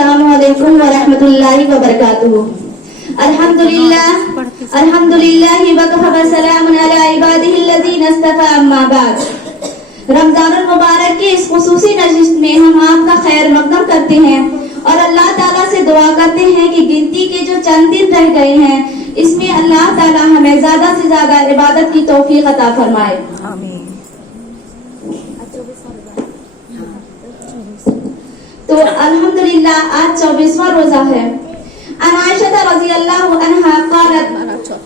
السلام علیکم ورحمۃ اللہ وبرکاتہ. الحمدللہ وکفی وسلام علی عبادہ الذین اصطفی اما بعد. رمضان المبارک کی اس خصوصی نشست میں ہم آپ کا خیر مقدم کرتے ہیں اور اللہ تعالیٰ سے دعا کرتے ہیں کہ گنتی کے جو چند دن رہ گئے ہیں اس میں اللہ تعالیٰ ہمیں زیادہ سے زیادہ عبادت کی توفیق عطا فرمائے. آمین. تو الحمدللہ آج 24واں روزہ ہے. عن عائشہ رضی اللہ عنہا قالت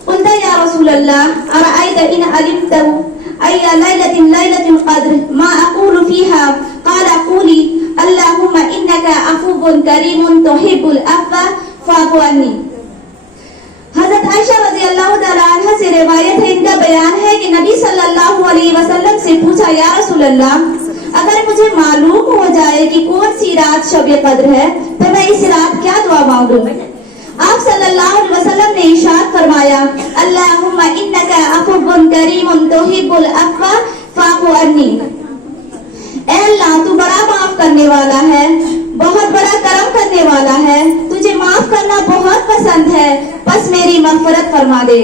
قلت یا رسول اللہ ارأیت ان علمته ای لیلۃ لیلۃ القدر ما اقول فیها قال قولی اللهم انك عفو کریم تحب العفو فاعف عنی. حضرت عائشہ رضی اللہ تعالیٰ عنہ سے روایت ہے، ان کا بیان ہے کہ نبی صلی اللہ علیہ وسلم سے پوچھا یا رسول اللہ اگر مجھے معلوم ہو جائے کہ کون سی رات شب قدر ہے تو میں اس رات کیا دعا مانگوں؟ آپ صلی اللہ علیہ وسلم نے ارشاد فرمایا اللہم انک عفو کریم تحب العفو فاعف عنی. اے اللہ تو بڑا معاف کرنے والا ہے، بہت بڑا کرم کرنے والا ہے، تجھے معاف کرنا بہت پسند ہے، بس میری مغفرت فرما دے.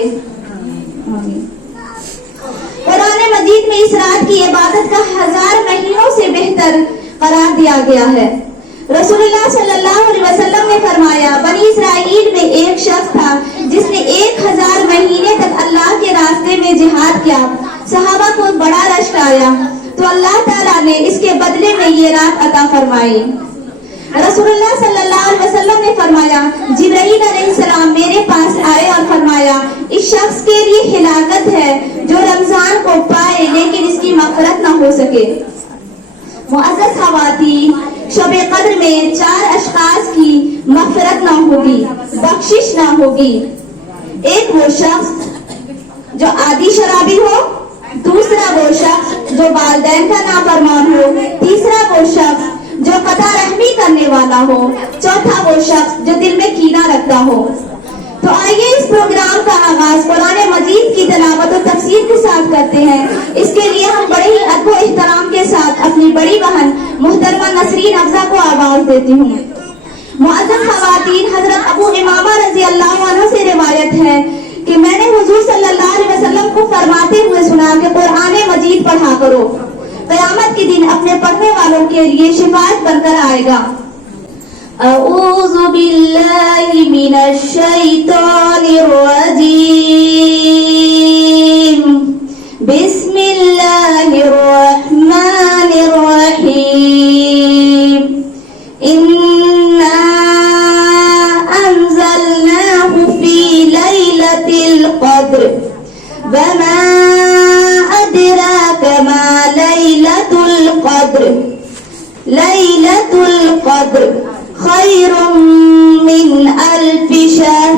قرآن مجید میں اس رات کی عبادت کا 1000 مہینوں سے بہتر قرار دیا گیا ہے. رسول اللہ صلی اللہ علیہ وسلم نے فرمایا بنی اسرائیل میں ایک شخص تھا جس نے 1000 مہینے تک اللہ کے راستے میں جہاد کیا. صحابہ کو بڑا رشک آیا تو اللہ تعالیٰ نے اس کے بدلے میں یہ رات عطا فرمائی. رسول اللہ صلی اللہ علیہ وسلم نے فرمایا جبرائیل علیہ السلام میرے پاس آئے اور فرمایا اس شخص کے لیے ہلاکت ہے جو رمضان کو پائے لیکن اس کی مغفرت نہ ہو سکے. معزز خواتین، شب قدر میں 4 اشخاص کی مغفرت نہ ہوگی، بخشش نہ ہوگی. ایک وہ شخص جو عادی شرابی ہو، دوسرا وہ شخص جو والدین کا نافرمان ہو، تیسرا وہ شخص جو قطع رحمی کرنے والا ہو، چوتھا وہ شخص جو دل میں کینہ رکھتا ہو. تو آئیے اس پروگرام کا آغاز قرآن مجید کی تلاوت و تفسیر کے ساتھ کرتے ہیں. اس کے لیے ہم بڑے ہی ادب و احترام کے ساتھ اپنی بڑی بہن محترمہ نسرین افزا کو آواز دیتی ہوں. معزز خواتین، حضرت ابو امامہ رضی اللہ عنہ سے روایت ہے کہ میں نے حضور صلی اللہ علیہ وسلم کو فرماتے ہوئے سنا کہ قرآن مجید پڑھا کرو، قیامت کے دن اپنے پڑھنے والوں کے لیے شفاعت بن کر آئے گا. اعوذ باللہ من الشیطان الرجیم بسم اللہ الرحمن الرحیم انا انزلناہ فی لیلۃ القدر وما ادراک ما لیلۃ القدر لیلۃ القدر خیر من الف شہر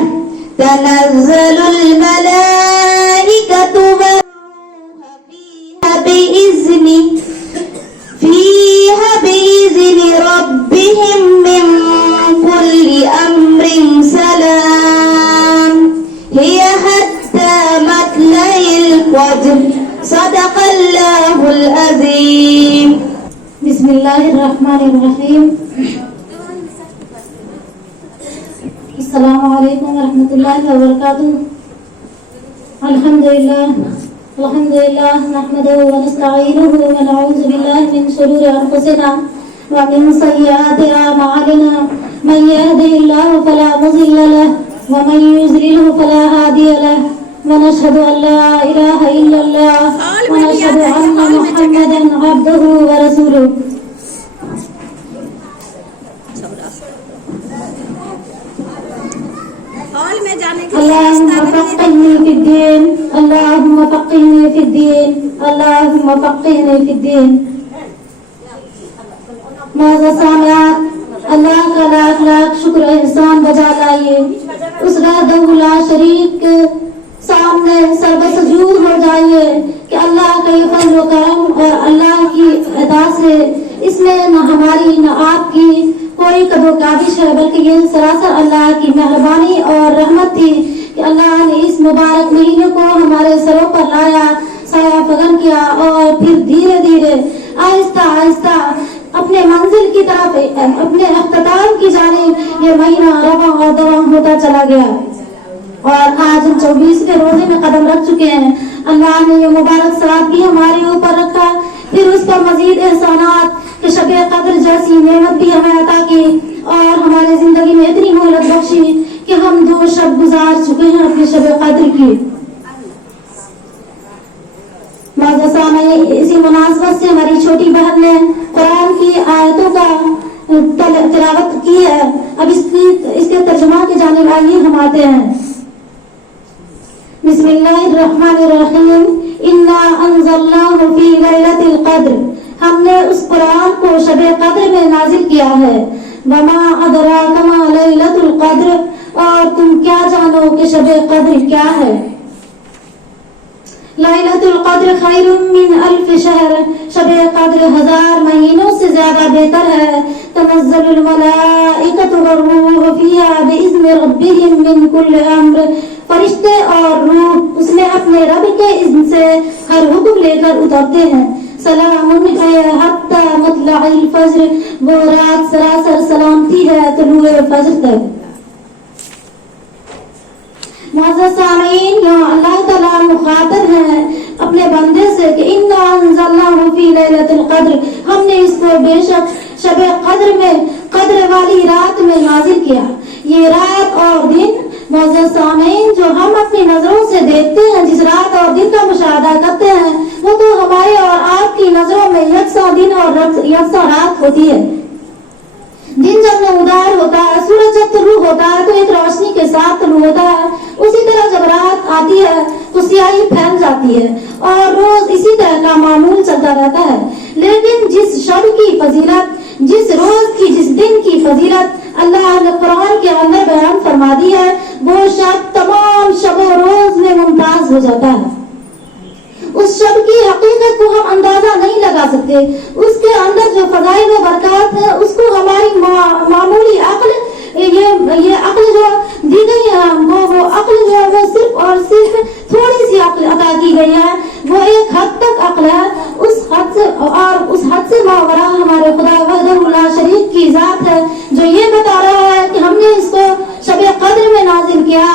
تنزل الملائکۃ فیہا بإذن ربہم من کل امر سلام ہی حتی مطلع الفجر صدق اللہ العظیم. بسم اللہ الرحمن الرحیم. السلام علیکم ورحمۃ اللہ وبرکاتہ. الحمدللہ نحمده ونستعینه ونعوذ باللہ من شرور انفسنا ومن سیئات اعمالنا من یهده اللہ فلا مضل له ومن یضلل فلا هادی له ونشهد ان لا الہ الا اللہ ونشهد ان محمدا عبده ورسوله. اللهم فقهني في الدين اللهم فقهني في الدين اللهم فقهني في الدين. معزز سامعات، اللہ کا لاکھ لاکھ شکر احسان بجا لائیے. اس وحدہ لا شریک کے سامنے سربسجود ہو جائیے کہ اللہ کا یہ فضل و کرم اور اللہ کی عطا سے اس میں نہ ہماری نہ آپ کی کوئی قدر و کاوش ہے، بلکہ یہ سراسر اللہ کی مہربانی اور رحمت تھی کہ اللہ نے اس مبارک مہینے کو ہمارے سروں پر لایا، سایہ فگن کیا اور پھر دھیرے دھیرے آہستہ آہستہ اپنے منزل کی طرف، اپنے اختتام کی جانب یہ مہینہ رواں اور دواں ہوتا چلا گیا اور آج ہم 24ویں روزے میں قدم رکھ چکے ہیں. اللہ نے یہ مبارک سرات بھی ہمارے اوپر رکھا, پھر اس پر مزید احسانات کہ شب قدر جیسی نعمت بھی ہمیں عطا کی اور ہماری زندگی میں اتنی مہلت بخشی کہ ہم 2 شب گزار چکے ہیں اپنے شب قدر کی. اسی مناسبت سے ہماری چھوٹی بہن نے قرآن کی آیتوں کا تلاوت کی ہے. اب اس کے ترجمہ کے جانب آئیے ہم آتے ہیں. بسم اللہ الرحمن الرحیم. انا انزلناہ فی لیلۃ القدر, ہم نے اس قرآن کو شب قدر میں نازل کیا ہے. وما ادراک ما لیلۃ القدر, اور تم کیا جانو کہ شب قدر کیا ہے. لیلۃ القدر خیر من الف شہر, شب قدر 1000 مہینوں سے زیادہ بہتر ہے. تنزل الملائکۃ والروح فیہا بإذن ربہم من کل امر, فرشتے اور روح اس میں اپنے رب کے اذن سے ہر حکم لے کر اترتے ہیں. سلام حتی مطلع الفجر, وہ رات سراسر سلامتی ہے طلوع فجر تک. معزز سامعین, یہاں اللہ تعالیٰ مخاطب ہے اپنے بندے سے کہ انا انزلناہ فی لیلۃ القدر, ہم نے اس کو بے شک شب قدر میں قدر والی رات میں نازل کیا. یہ رات اور دن معزز سامعین جو ہم اپنی نظروں سے دیکھتے ہیں, جس رات اور دن کا مشاہدہ کرتے ہیں, وہ تو ہمارے اور آپ کی نظروں میں یکساں دن اور یکساں رات ہوتی ہے. دن جب نمودار ہوتا ہے, سورج جب طلوع ہوتا ہے تو ایک روشنی کے ساتھ طلوع ہوتا ہے. اسی طرح جب رات آتی ہے تو سیاہی پھیل جاتی ہے اور روز اسی طرح کا معمول چلتا رہتا ہے. لیکن جس شب کی فضیلت, جس روز کی, جس دن کی فضیلت اللہ نے قرآن کے اندر بیان فرما دی ہے, وہ شب تمام شب و روز میں ممتاز ہو جاتا ہے. اس شب کی حقیقت کو ہم اندازہ نہیں لگا سکتے. اس کے اندر جو فضائل و برکات ہے اس کو ہماری معمولی عقل, یہ عقل جو دی گئی ہے ہم کو, وہ عقل جو ہے وہ صرف اور صرف تھوڑی سی عقل عطا کی گئی ہے, وہ ایک حد تک عقل ہے. اس حد سے اور اس حد سے ماورا ہمارے خدا وحدہ لا شریک کی ذات ہے جو یہ بتا رہا ہے کہ ہم نے اس کو شب قدر میں نازل کیا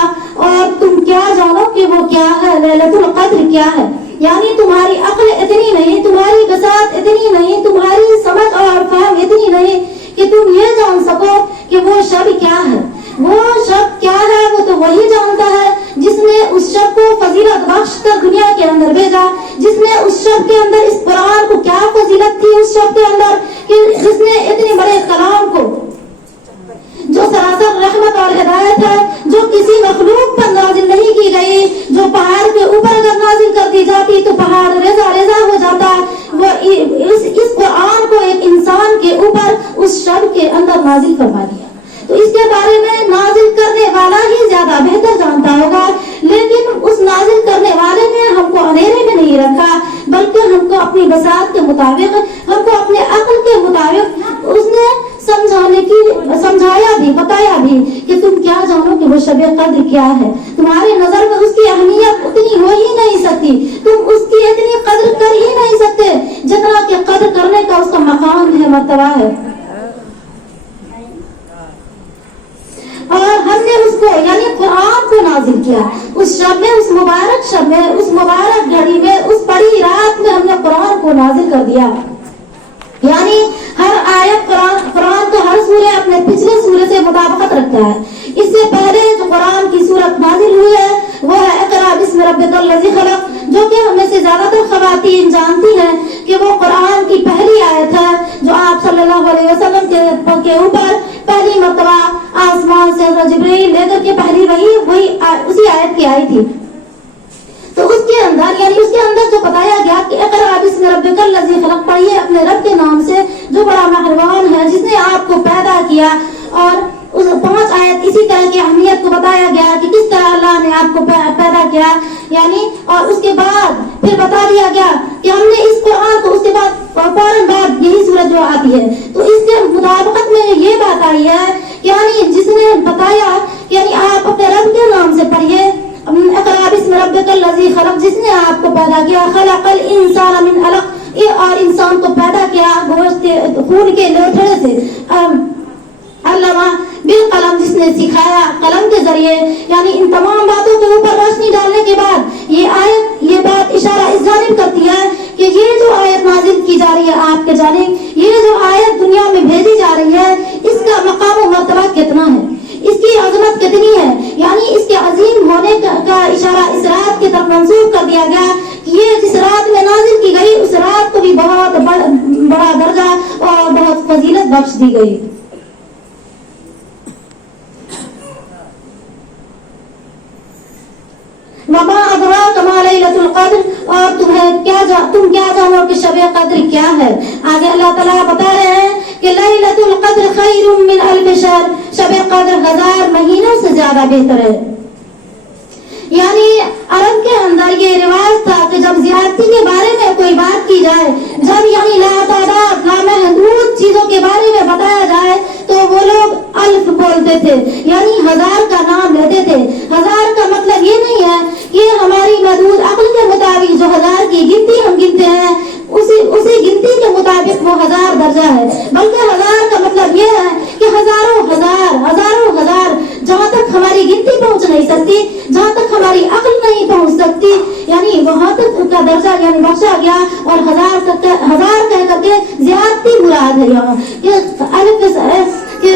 اور تم کیا جانو کہ وہ کیا ہے, لیلۃ القدر کیا ہے. یعنی تمہاری عقل اتنی نہیں, تمہاری بساط اتنی نہیں, تمہاری سمجھ اور فہم اتنی نہیں کہ تم یہ جان سکو کہ وہ شب کیا ہے. وہ شب کیا ہے وہ تو وہی جانتا ہے جس نے اس شب کو فضیلت بخش کر دنیا کے اندر بھیجا, جس نے اس شب کے اندر اس قرآن کو کیا فضیلت تھی اس شب کے اندر کہ جس نے اتنے بڑے کلام کو جو سراسر رحمت اور ہدایت ہے, جو کسی مخلوق پر نازل نہیں کی گئی, جو پہاڑ کے اوپر اگر نازل کر دی جاتی تو پہاڑ ریزہ ریزہ ہو جاتا, وہ اس قرآن کو ایک انسان کے اوپر اس شب کے اندر نازل فرما دیا. تو اس کے بارے میں نازل کرنے والا ہی زیادہ بہتر جانتا ہوگا, لیکن اس نازل کرنے والے نے ہم کو اندھیرے میں نہیں رکھا, بلکہ ہم کو اپنی بساط کے مطابق, ہم کو اپنے عقل کے مطابق اس نے سمجھایا بھی, بتایا بھی کہ تم کیا جانو کہ وہ شب قدر کیا ہے. تمہارے نظر میں اس کی اہمیت اتنی ہو ہی نہیں سکتی, تم اس کی اتنی قدر کر ہی نہیں سکتے جتنا کہ قدر کرنے کا اس کا مقام ہے, مرتبہ ہے. اور ہم نے اس کو یعنی قرآن کو نازل کیا اس شب میں, اس مبارک شب میں, اس مبارک گھڑی میں, اس بڑی رات میں ہم نے قرآن کو نازل کر دیا. یعنی ہر آیت قرآن کا ہر سورہ اپنے پچھلے سورہ سے مطابقت رکھتا ہے. اس سے پہلے جو قرآن کی سورت نازل ہوئی ہے وہ ہے اقرأ بسم ربک الذی خلق, جو کہ ہم میں سے زیادہ تر خواتین جانتی ہیں کہ وہ قرآن کی پہلی آیت ہے جو آپ صلی اللہ علیہ وسلم کے اوپر پہلی مرتبہ آسمان سے حضرت جبرائیل لے کر کے پہلی وہی اسی آیت کی آئی تھی. تو اس کے اندر یعنی اس کے اندر جو بتایا گیا کہ اقرأ بسم ربک الذی خلق, پڑھیے اپنے رب کے نام سے جو بڑا مہربان ہے, جس نے آپ کو پیدا کیا. اور اس 5 آیت اسی طرح کی اہمیت کو بتایا گیا کہ کس طرح اللہ نے آپ کو پیدا کیا, یعنی اور اس کے بعد پھر بتا دیا گیا کہ ہم نے اس قرآن کو اس کے بعد فوراً بعد یہی سورت جو آتی ہے تو اس کے مطابقت میں یہ بات آئی ہے, یعنی جس نے بتایا یعنی آپ اپنے رب کے نام سے پڑھیے اقرأ بسم ربک الذی خلق, جس نے آپ کو پیدا کیا. خلق الانسان من علق, اور انسان کو پیدا کیا گوشت خون کے لوتھڑے سے. علامہ بالقلم, نے سکھایا قلم کے ذریعے. یعنی ان تمام باتوں کے اوپر روشنی ڈالنے کے بعد یہ بات اشارہ اس جانب کرتی ہے کہ یہ جو آیت نازل کی جا رہی ہے آپ کے جانب، یہ جو آیت دنیا میں بھیجی جا رہی ہے، اس کا مقام و مرتبہ کتنا ہے، اس کی عظمت کتنی ہے. یعنی اس کے عظیم ہونے کا اشارہ اس رات کی طرف منسوخ کر دیا گیا کہ یہ جس رات میں نازل کی گئی اس رات کو بھی بہت بڑا درجہ اور بہت فضیلت بخش دی گئی. وما ادراک ما لیلۃ القدر، اور تم کیا جانو کہ شب قدر کیا ہے. آگے اللہ تعالیٰ بتا رہے ہیں کہ لیلۃ القدر خیر من الف شہر، شب قدر 1000 مہینوں سے زیادہ بہتر ہے. یعنی عرب کے اندر یہ رواج تھا کہ جب زیادتی کے بارے میں کوئی بات کی جائے، جب یعنی لاتعداد لامحدود چیزوں کے بارے میں بتایا جائے تو وہ لوگ الف بولتے تھے، یعنی 1000 کا نام لیتے تھے. 1000 کا مطلب یہ نہیں ہے کہ ہماری محدود عقل کے مطابق جو 1000 کی گنتی ہم گنتے ہیں اسی گنتی کے مطابق وہ 1000 درجہ ہے، بلکہ 1000 کا مطلب یہ ہے کہ ہزاروں ہزار جہاں تک ہماری گنتی پہنچ نہیں سکتی، جہاں تک ہماری عقل نہیں پہنچ سکتی، یعنی وہاں تک کا درجہ یعنی بخشا گیا. اور 1000 کہہ کر کے زیادتی مراد ہے یہاں کہ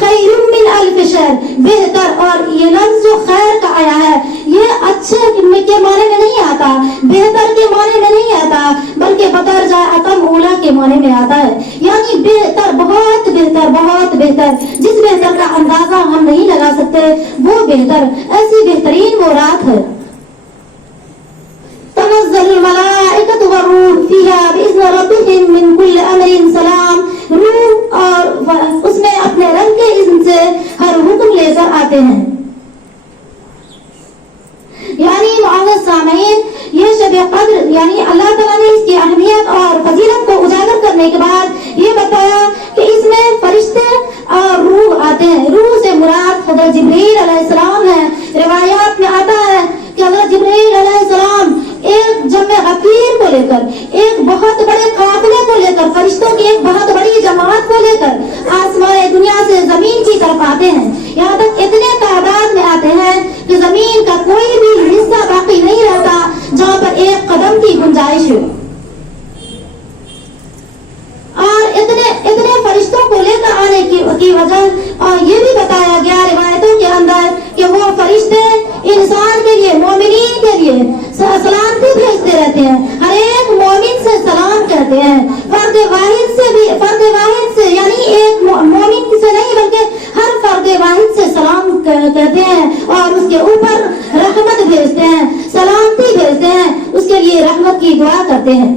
خیر من الف شہر، بہتر. اور یہ لفظ جو خیر کا آیا ہے یہ اچھے کے معنی میں نہیں آتا، بہتر کے معنی میں نہیں آتا، بلکہ بدر جائے اتم اولا کے معنی میں آتا ہے. یعنی بہتر، بہت بہتر، جس بہتر کا اندازہ ہم نہیں لگا سکتے وہ بہتر، ایسی بہترین وہ رات ہے. تنزل الملائکۃ والروح فیہا بإذن ربہم من کل امر سلام. روح اور اس میں اپنے رب کے اذن سے ہر حکم لے کر آتے ہیں. یعنی معزز سامعین، یہ شب قدر یعنی اللہ تعالیٰ نے اس کی اہمیت اور فضیلت کو اجاگر کرنے کے بعد یہ بتایا کہ اس میں فرشتے اور روح آتے ہیں. روح سے مراد حضرت جبرائیل علیہ السلام ہے. روایات میں آتا ہے کہ حضرت جبرائیل علیہ السلام ایک جمع غفیر کو لے کر، ایک بہت بڑے قافلے کو لے کر، فرشتوں کی ایک بہت بڑی جماعت کو لے کر آسمان دنیا سے زمین کی طرف آتے ہیں. یہاں تک اتنے تعداد میں آتے ہیں کہ زمین کا کوئی بھی حصہ باقی نہیں رہتا جہاں پر ایک قدم کی گنجائش ہو. اور اتنے فرشتوں کو لے کر آنے کی وجہ اور یہ بھی بتایا گیا روایتوں کے اندر کہ وہ فرشتے انسان کے لیے، مومنین کے لیے سلامتی بھیجتے رہتے ہیں. ہر ایک مومن سے سلام کہتے ہیں، فرد واحد سے یعنی ایک مومن سے نہیں بلکہ ہر فرد واحد سے سلام کہتے ہیں اور اس کے اوپر رحمت بھیجتے ہیں، سلامتی بھیجتے ہیں، اس کے لیے رحمت کی دعا کرتے ہیں.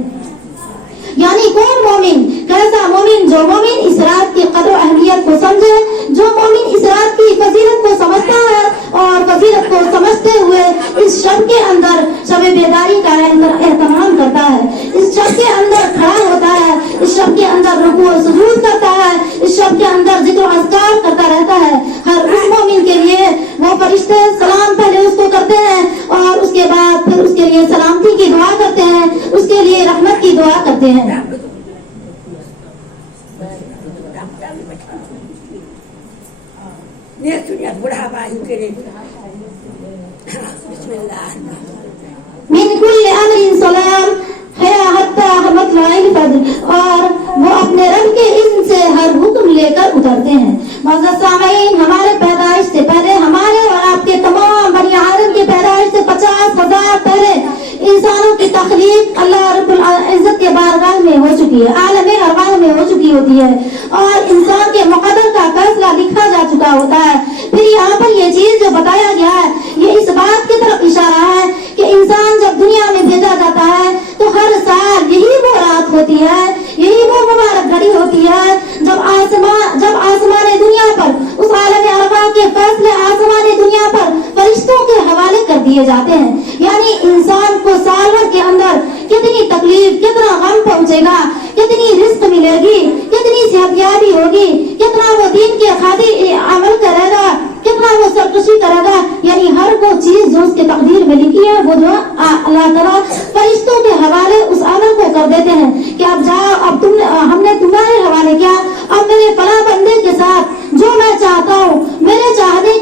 یعنی کون مومن؟ کیسا مومن؟ جو مومن اس رات کی قدر و اہمیت کو سمجھے، جو مومن اس رات کی فضیلت کو سمجھتا ہے اور فضیلت کو سمجھتے ہوئے اس شب کے اندر شب بیداری کا اہتمام کرتا ہے، اس شب کے اندر کھڑا ہوتا ہے، اس شب کے اندر رکوع و سجود کرتا ہے، اس شب کے اندر ذکر و اذکار کرتا رہتا ہے. ہر اس مومن کے لیے وہ فرشتے سلام پہلے اس کو کرتے ہیں اور اس کے بعد پھر اس کے لیے سلامتی کی دعا کرتے ہیں، اس کے لیے رحمت کی دعا کرتے ہیں. من کل امر سلام ہے حتی مطلع الفجر، اور وہ اپنے رب کے اذن سے ہر حکم لے کر اترتے ہیں. معزز سامعین، ہمارے پیدائش سے پہلے، ہمارے اور آپ کے تمام بنی آدم کی پیدائش سے 50,000 پہلے انسانوں کی تخلیق اللہ رب العزت کے بارگاہ میں ہو چکی ہے، عالم ارواح میں ہو چکی ہوتی ہے اور انسان کے مقدر کا فیصلہ لکھا جا چکا ہوتا ہے. پھر یہاں پر یہ چیز جو بتایا گیا ہے یہ اس بات کی طرف اشارہ ہے کہ انسان جب دنیا میں بھیجا جاتا ہے تو ہر سال یہی وہ رات ہوتی ہے، یہی وہ مبارک گھڑی ہوتی ہے جب آسمان دنیا پر اس عالم ارواح کے فیصلے آسمان دنیا پر فرشتوں کے حوالے کر دیے جاتے ہیں. یعنی انسان کو سال بھر کے اندر کتنی تکلیف، کتنا غم پہنچے گا، کتنی رزق ملے گی، کتنی صحتیابی ہوگی، کتنا وہ دین کے خاطر عمل کرے گا، کتنا وہ سرکشی کرے گا. یعنی ہر وہ چیز جو اس کے تقدیر میں لکھی ہے وہ جو اللہ تعالیٰ فرشتوں کے حوالے اس عمل کو کر دیتے ہیں کہ اب جاؤ، اب ہم نے تمہارے حوالے کیا، اب میرے فلاں بندے کے ساتھ جو میں چاہتا ہوں، میرے چاہنے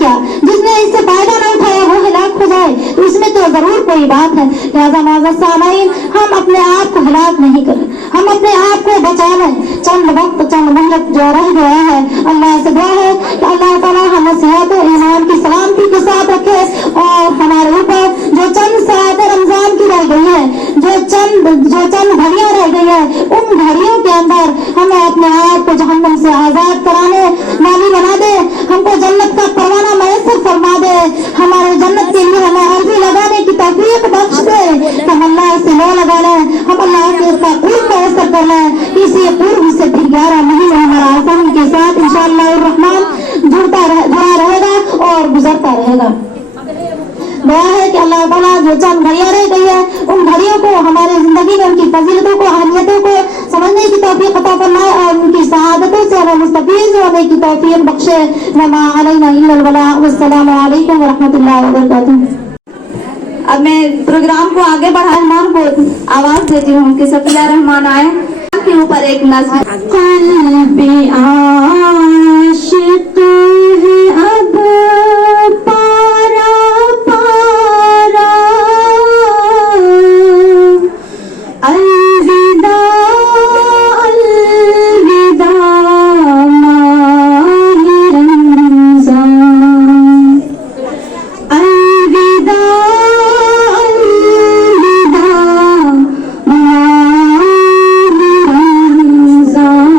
کیا. جس نے اس سے فائدہ نہ اٹھایا وہ ہلاک ہو جائے تو اس میں تو ضرور کوئی بات ہے. لہٰذا معزز سامعین ہم اپنے آپ کو ہلاک نہیں کریں, ہم اپنے آپ کو بچا لیں. چند وقت چند مہلت جو رہ گیا ہے, اللہ سے دعا ہے کہ اللہ تعالیٰ ہمیں صحت و ایمان کی سلامتی کے ساتھ رکھے اور ہمارے اوپر جو چند ساعت رمضان کی رہ گئی ہے, جو چند گھڑیاں رہ گئی ہے, ان گھڑیوں کے اندر ہمیں اپنے آپ کو جہنم سے آزاد کرانے والی بنا دے, ہم کو جنت کا پروانہ میسر فرما دے, ہمارے جنت کے لیے ہمیں عرضی لگانے کی توفیق بخش دے کہ ہم اللہ سے لو لگا لیں, ہم اللہ کے اس کا قرب میسر کر لیں. اسی قرب سے پھر 11 مہینے ہمارا آسانی کے ساتھ انشاءاللہ الرحمن جڑا رہے گا اور گزرتا رہے گا. دعا ہے کہ اللہ تعالیٰ جو چند گھڑیاں رہ گئی ہے ان گھڑیوں کو ہمارے زندگی میں ان کی فضیلتوں کو اہمیتوں کو سمجھنے کی توفیق عطا فرمائے اور ان کی سعادتوں سے ہمیں مستفیض ہونے کی توفیق بخشے. وما علینا الا البلاغ والسلام علیکم ورحمۃ اللہ وبرکاتہ. اب میں پروگرام کو آگے بڑھانے کو آواز دیتی ہوں کہ صفیہ رحمان آئے کے اوپر ایک نظم. قلبی عاشق ہے اب پارا پارا, الوداع الوداع ماہ رمضان, الوداع الوداع ماہ رمضان.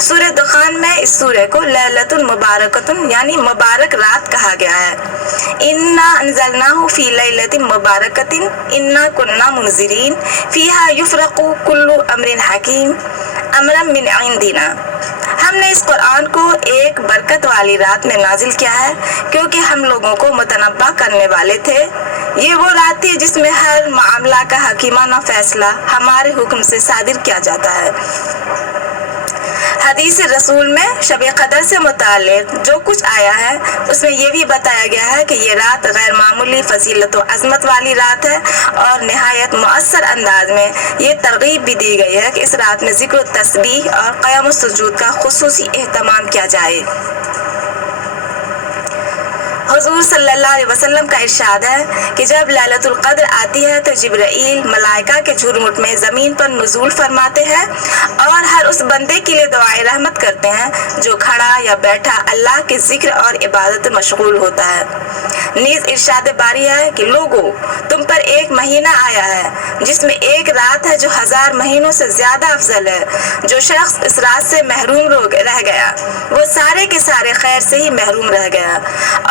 سورہ دخان میں اس سورہ کو لیلۃ مبارکۃ یعنی مبارک رات کہا گیا ہے. انا انزلناہ فی لیلۃ مبارکۃ انا کنا منذرین فیہا یفرق کل امر حکیم امرا من عندنا. ہم نے اس قرآن کو ایک برکت والی رات میں نازل کیا ہے کیونکہ ہم لوگوں کو متنبہ کرنے والے تھے. یہ وہ رات تھی جس میں ہر معاملہ کا حکیمانہ فیصلہ ہمارے حکم سے صادر کیا جاتا ہے. حدیث رسول میں شب قدر سے متعلق جو کچھ آیا ہے اس میں یہ بھی بتایا گیا ہے کہ یہ رات غیر معمولی فضیلت و عظمت والی رات ہے اور نہایت مؤثر انداز میں یہ ترغیب بھی دی گئی ہے کہ اس رات میں ذکر و تسبیح اور قیام و سجود کا خصوصی اہتمام کیا جائے. حضور صلی اللہ علیہ وسلم کا ارشاد ہے کہ جب لیلۃ القدر آتی ہے تو جبرائیل ملائکہ کے جھرمٹ میں زمین پر نزول فرماتے ہیں اور ہر اس بندے کے لیے دعائے رحمت کرتے ہیں جو کھڑا یا بیٹھا اللہ کے ذکر اور عبادت میں مشغول ہوتا ہے. نیز ارشاد باری ہے کہ لوگوں تم پر ایک مہینہ آیا ہے جس میں ایک رات ہے جو 1000 مہینوں سے زیادہ افضل ہے. جو شخص اس رات سے محروم رہ گیا وہ سارے کے سارے خیر سے ہی محروم رہ گیا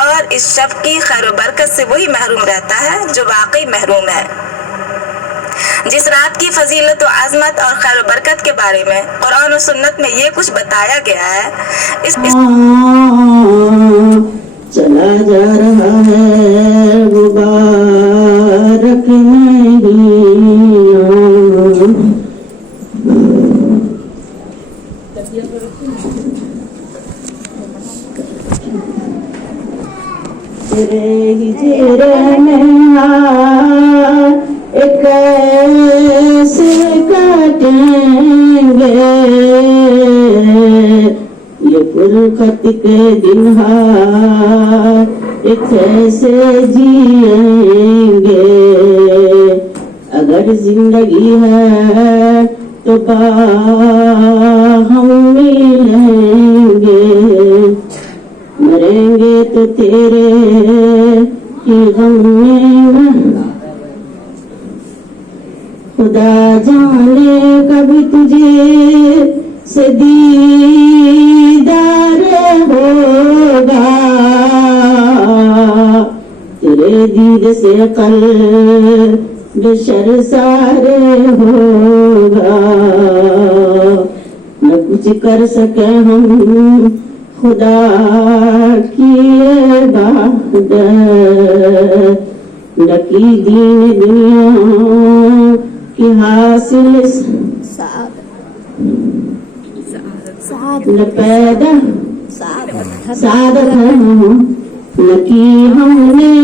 اور اس شب کی خیر و برکت سے وہی محروم رہتا ہے جو واقعی محروم ہے. جس رات کی فضیلت و عظمت اور خیر و برکت کے بارے میں قرآن و سنت میں یہ کچھ بتایا گیا ہے چلا جا رہا ہے مبارک تیرے ہجرے میں ایک ایسے کاٹیں گے یہ فرقت کے دن ایک ایسے جئیں گے. اگر زندگی ہے تو ہم ملیں گے مریں گے تو تیرے ہی غم میں. خدا جانے کبھی تجھے سے دیدار ہوگا تیرے دید سے قلب شرسار ہوگا. نہ کچھ کر سکے ہم خدا کی عبادت نہ کی دین دنیا کی حاصل نہ پیدا سعادت نہ کی ہم نے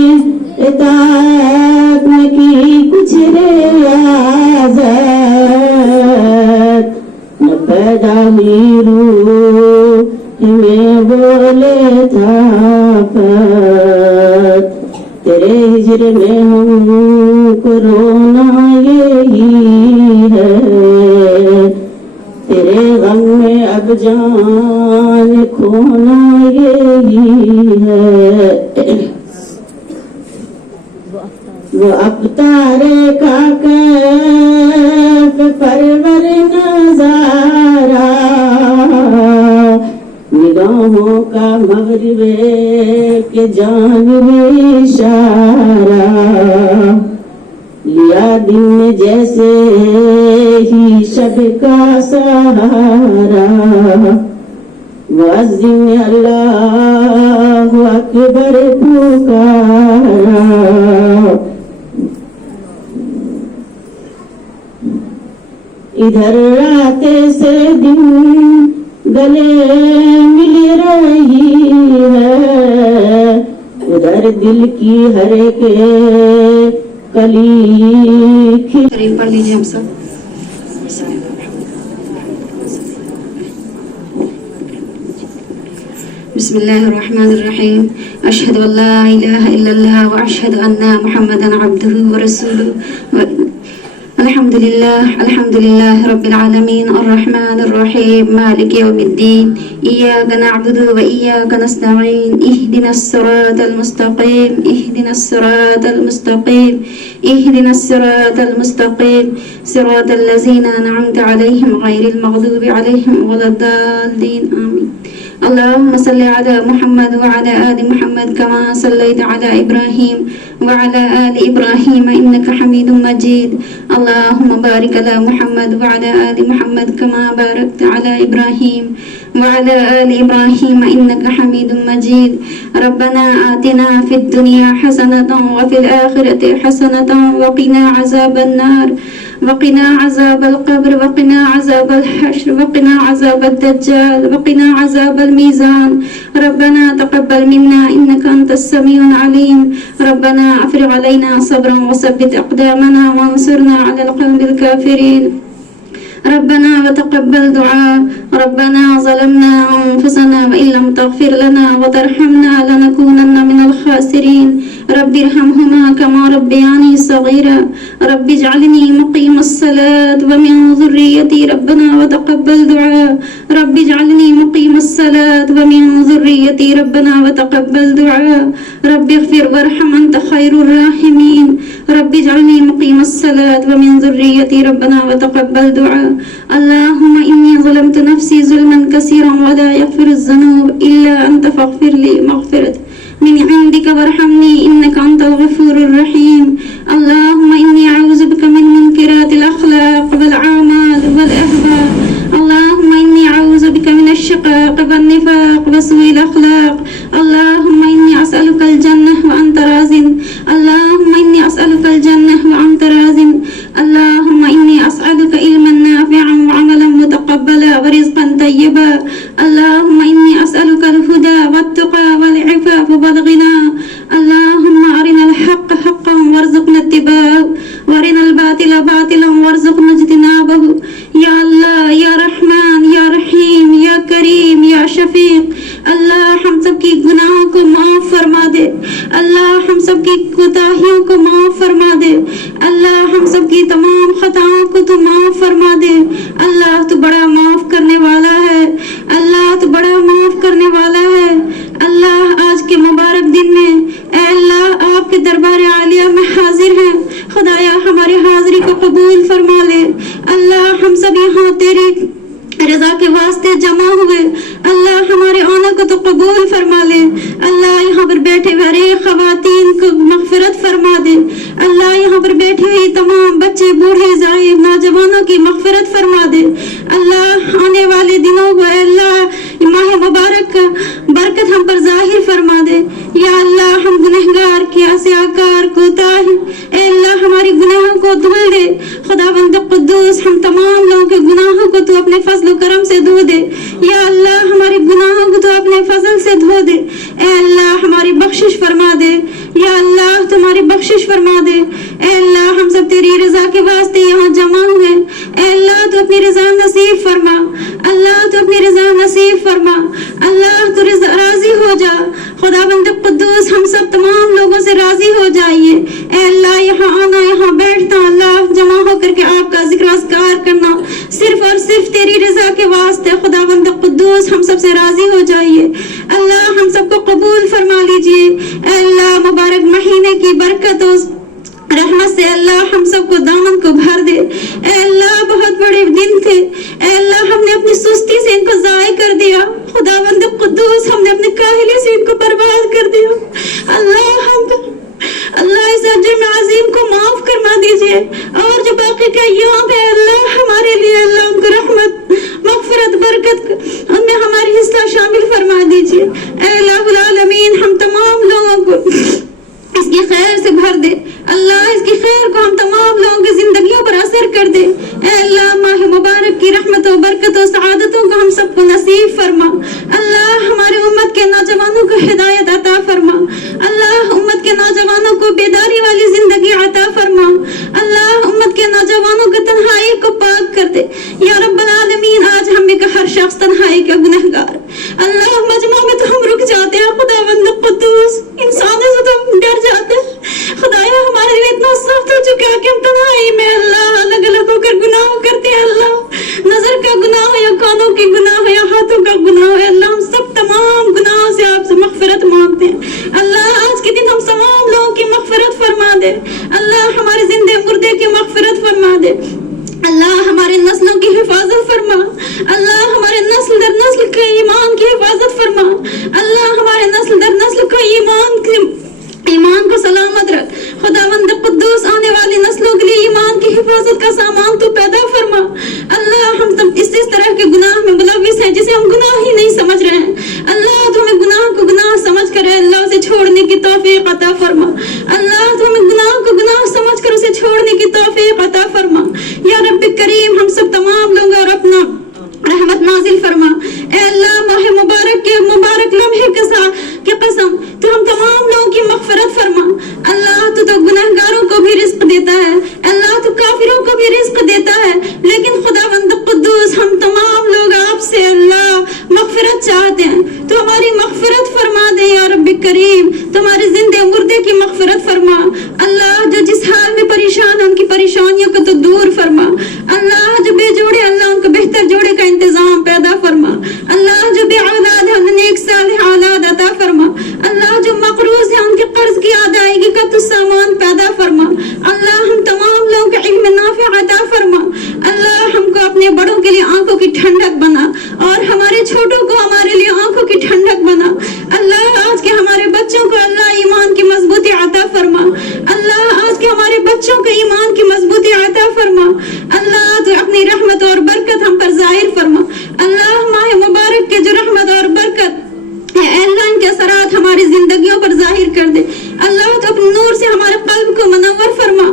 اطاعت نہ کی کچھ ریاضت نہ پیدا ہوئی روح میں بولے تھا تیرے ہجر میں ہم کو رونا یہی ہے تیرے غم میں اب جان کھونا یہی ہے. وہ ابتارے کا کیف پرور نظارہ نگاہوں کا مغرب کے جانب اشارہ لیا دل میں جیسے ہی شب کا سہارا مؤذن نے اللہ اکبر پکارا. ادھر راتے سے دن گلے مل رہی ہے ادھر دل کی ہر کے کلی کریم پڑھ لیجیے ہم سب. بسم اللہ الرحمن الرحیم. اشہد ان لا الہ الا اللہ واشہد ان محمدا عبدہ ورسولہ. الحمد لله رب العالمين الرحمن الرحيم مالك يوم الدين إياك نعبد وإياك نستعين اهدنا الصراط المستقيم صراط الذين أنعمت عليهم غير المغضوب عليهم ولا الضالين آمين. اللهم صل على محمد وعلى آل محمد كما صليت على إبراهيم وعلى آل إبراهيم إنك حميد مجيد. اللهم بارك على محمد وعلى آل محمد كما باركت على إبراهيم وعلى آل إبراهيم إنك حميد مجيد. ربنا آتنا في الدنيا حسنة وفي الآخرة حسنة وقنا عذاب النار وقنا عذاب القبر وقنا عذاب الحشر وقنا عذاب الدجال وقنا عذاب الميزان. ربنا تقبل منا إنك أنت السميع العليم. ربنا أفرغ علينا صبرا وثبت أقدامنا وانصرنا على القوم الكافرين. ربنا وتقبل دعاء. ربنا ظلمنا أنفسنا وإن لم تغفر لنا وترحمنا لنكونن من الخاسرين. رب ارحمهما كما ربياني صغيرا. رب اجعلني مقيم الصلاة ومن ذريتي. ربنا وتقبل دعاء. رب اجعلني مقيم الصلاة ومن ذريتي. ربنا وتقبل دعاء. رب اغفر وارحم أنت خير الراحمين. رب اجعلني مقيم الصلاة ومن ذريتي. ربنا وتقبل دعاء. اللهم إني ظلمت نفسي ظلما كثيرا ولا يغفر الذنوب إلا أنت فاغفر لي مغفرة من عندك وارحمني إنك أنت الغفور الرحيم. اللهم إني أعوذ بك من منكرات الأخلاق والأعمال والأهواء. اللهم إني أعوذ بك من الشقاق والنفاق وسوء الأخلاق. اللهم إني أسألك الجنة وأنت راض. اللهم إني أسألك الجنة وأنت راض. اللهم إني أسألك علما نافعا وعملا متقبلا ورزقا طيبا. اللهم إني أسألك الهدى والتقى والعفاف والغنى. اللهم أرنا الحق حقا وارزقنا اتباعه وأرنا الباطل باطلا وارزقنا اجتنابه. يا الله يا رحمن يا رحيم يا کریم یا شفیق. اللہ ہم سب کی گناہوں کو معاف فرما دے. اللہ ہم سب کی کوتاہیوں کو معاف فرما دے. اللہ ہم سب کی تمام خطاؤں کو تو معاف فرما دے. اللہ تو بڑا معاف کرنے والا ہے. اللہ تو بڑا معاف کرنے والا ہے. اللہ آج کے مبارک دن میں اے اللہ آپ کے دربار عالیہ میں حاضر ہیں. خدایا ہماری حاضری کو قبول فرما لے. اللہ ہم سب یہاں تیری رضا کے واسطے جمع ہوئے. اللہ ہمارے آنے کو تو قبول فرما لے. اللہ یہاں پر بیٹھے ہوئے خواتین کو مغفرت فرما دے. اللہ یہاں پر بیٹھے ہوئے تمام بچے بوڑھے زائب نوجوانوں کی مغفرت فرما دے. اللہ آنے والے دنوں کو اللہ ماہ مبارک کا برکت ہم پر ظاہر فرما دے. یا اللہ ہم گنہگار کیا سیاکار کوتاہ اے اللہ ہماری گناہوں کو دھل دے. خدا بند قدوس ہم تمام لوگوں کے گناہوں کو تو اپنے فضل و کرم سے دھو دے. یا اللہ ہمارے گناہوں کو تو اپنے فضل سے دھو دے. اے اللہ ہماری بخشش فرما دے. یا اللہ تمہاری بخشش فرما دے. اے اللہ ہم سب تیری رضا کے واسطے یہاں جمع ہوئے. اے اللہ تو اپنی رضا نصیب فرما. اللہ تو اپنی رضا نصیب فرما. اللہ تو راضی ہو جا. خدا بند قدوس ہم سب تمام لوگوں سے راضی ہو جائیے. اے اللہ یہاں آنا یہاں بیٹھنا اللہ جمع ہو کر کے آپ کا ذکر اذکار کرنا صرف اور صرف تیری رضا کے واسطے. خدا بند قدوس ہم سب سے راضی ہو جائیے. اللہ ہم سب کو قبول فرما لیجیے. اے اللہ مبارک مہینے کی برکت رحمت سے اللہ ہم سب کو دامن کو بھر دے. اے اللہ بہت بڑے دن تھے. اے اللہ ہم نے اپنی سستی سے ان کو ضائع کر دیا. خدا بند قدوس ہم نے اپنے کاہلی سے ان کو برباد کر دیا. اللہ اس اجر عظیم کو معاف فرما دیجیے. اور جو باقی کا ایام ہے اللہ ہمارے لیے اللہ ان کو رحمت مغفرت برکت ان میں ہماری حصہ شامل فرما دیجیے. اے الہ العالمین ہم تمام لوگوں کو اس کی خیر سے بھر دے. اللہ اس کی خیر کو ہم تمام لوگوں کی زندگیوں پر اثر کر دے. اے اللہ ماہ مبارک کی رحمت و برکت و سعادتوں کو ہم سب کو نصیب فرما. اللہ ہماری امت کے نوجوانوں کو ہدایت عطا فرما. اللہ امت کے نوجوانوں کو بیداری والی زندگی عطا فرما. اللہ امت کے نوجوانوں کو تنہائی کو پاک کر دے. یا رب العالمین آج ہم میں کا ہر شخص تنہائی کا گنہگار. اللہ مجمع میں تو ہم رک جاتے ہیں. خدا بند قدوس انسانوں سے تو ڈر جاتے ہیں. خدایا ہمارے لیے اتنا سخت ہو چکا کہ ہم تنہائی میں اللہ الگ کا گناہ ہو یا کانوں کے گناہ ہو یا ہاتھوں کا گناہ ہو، اللہ ہم سب تمام گناہوں سے آپ سے مغفرت مانگتے ہیں۔ اللہ آج کے دن ہم تمام لوگوں کی مغفرت فرما دے، اللہ ہمارے زندے مردے کی مغفرت فرما دے، اللہ ہمارے نسلوں کی حفاظت فرما، اللہ ہمارے نسل در نسل کے ایمان کی حفاظت فرما، اللہ ہمارے نسل در نسل کو ایمان کو سلامت رکھ، خداوند قدوس آنے والی نسلوں کے لیے ایمان کی حفاظت کا سامان تو پیدا فرما۔ اللہ ہم سب اس طرح کے گناہ میں ملوث ہیں جسے ہم گناہ ہی نہیں سمجھ رہے ہیں، اللہ تو ہمیں گناہ کو گناہ سمجھ کر اللہ اسے چھوڑنے کی توفیق عطا فرما، اللہ تو ہمیں گناہ کو گناہ سمجھ کر اسے چھوڑنے کی توفیق عطا فرما۔ یا رب کریم ہم سب تمام لوگوں اور اپنا رحمت نازل فرما، اے اللہ ماہ مبارک کے مبارک لمحے کی قسم تو ہم تمام لوگوں کی مغفرت فرما، اللہ تو گناہگاروں کو بھی رزق دیتا ہے، اللہ تو کافروں کو بھی رزق دیتا ہے، لیکن خداوند قدوس ہم تمام لوگ آپ سے اللہ مغفرت چاہتے ہیں، تو ہماری مغفرت فرما دے یا رب کریم، تمہارے زندے مردے کی مغفرت فرما، اللہ جو جس حال میں پریشان ہیں ان کی پریشانیوں کو تو دور فرما، اللہ جو بے جوڑے اللہ ان کو بہتر جوڑے کا انتظام پیدا فرما، اللہ جو بے اولاد ہے انہیں نیک صالح اولاد عطا فرما، اللہ جو مقروض ہے ان کے قرض کی ادائیگی کا تو سامان پیدا فرما، اللہ ہم تمام لوگوں کو علم نافع عطا فرما، اللہ ہم کو اپنے بڑوں کے لیے آنکھوں کی ٹھنڈک بنا اور ہمارے چھوٹوں کو ہمارے لیے آنکھوں کی ٹھنڈک بنا، اللہ آج کے ہمارے بچوں کو اللہ ایمان کی مضبوطی عطا فرما، اللہ آج کے ہمارے بچوں کو ایمان کی مضبوطی عطا فرما، اللہ تو اپنی رحمت اور برکت ہم پر ظاہر فرما، اللہ ماہ مبارک کے جو رحمت اور برکت اے اللہ ان کے اثرات ہماری زندگیوں پر ظاہر کر دے، اللہ تو اپنے نور سے ہمارے قلب کو منور فرما،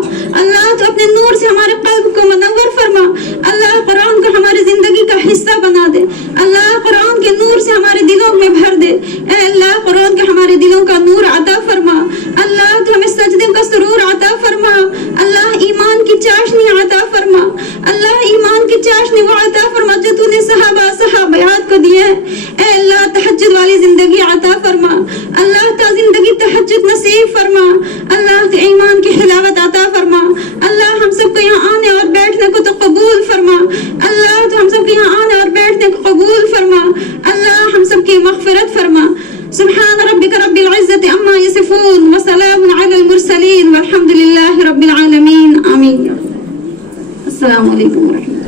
اللہ تو اپنے نور سے ہمارے قلب کو منور فرما، اللہ قرآن کو ہماری زندگی کا حصہ بنا دے، اللہ قرآن کے نور سے ہمارے دلوں میں بھر دے، اے اللہ قرآن کے ہمارے دلوں کا نور عطا فرما، اللہ تو ہمیں سجدے کا سرور عطا فرما، اللہ ایمان کی چاشنی عطا فرما، اللہ ایمان کی چاشنی وہ عطا فرما جو تو نے صحابیات کو دیا ہے، اے اللہ تہجد والی زندگی عطا فرما، اللہ تا زندگی تہجد نصیب فرما، اللہ تو ایمان کی حلاوت عطا فرما، اللہ ہم سب کو یہاں آنے اور بیٹھنے کو تو قبول فرما، اللہ تو ہم سب کو یہاں آنے اور بیٹھنے کو قبول فرما، اللہ ہم سب کی مغفرت فرما۔ سبحان ربک رب العزت عما یصفون وسلام علی المرسلین والحمد للہ رب العالمین، آمین۔ السلام علیکم ورحمۃ اللہ۔